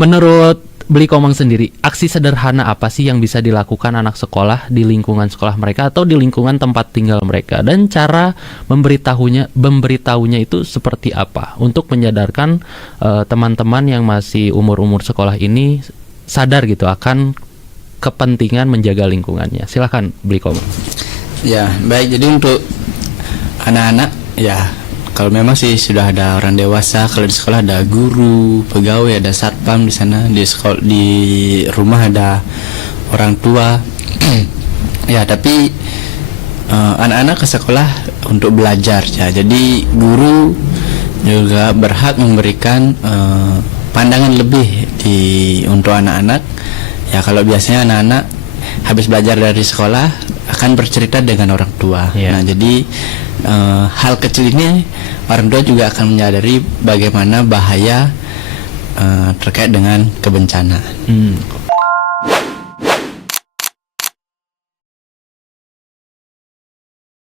Menurut Beli Komang sendiri, aksi sederhana apa sih yang bisa dilakukan anak sekolah di lingkungan sekolah mereka atau di lingkungan tempat tinggal mereka, dan cara memberitahunya itu seperti apa untuk menyadarkan teman-teman yang masih umur-umur sekolah ini sadar gitu akan kepentingan menjaga lingkungannya. Silakan Beli Komang. Ya, baik. Jadi untuk anak-anak, ya kalau memang sih sudah ada orang dewasa, kalau di sekolah ada guru, pegawai, ada satpam di sana, di sekolah, di rumah ada orang tua. Ya, tapi anak-anak ke sekolah untuk belajar ya. Jadi guru juga berhak memberikan pandangan lebih untuk anak-anak. Ya, kalau biasanya anak-anak habis belajar dari sekolah akan bercerita dengan orang tua. Nah, jadi hal kecil ini orang tua juga akan menyadari bagaimana bahaya terkait dengan kebencanaan.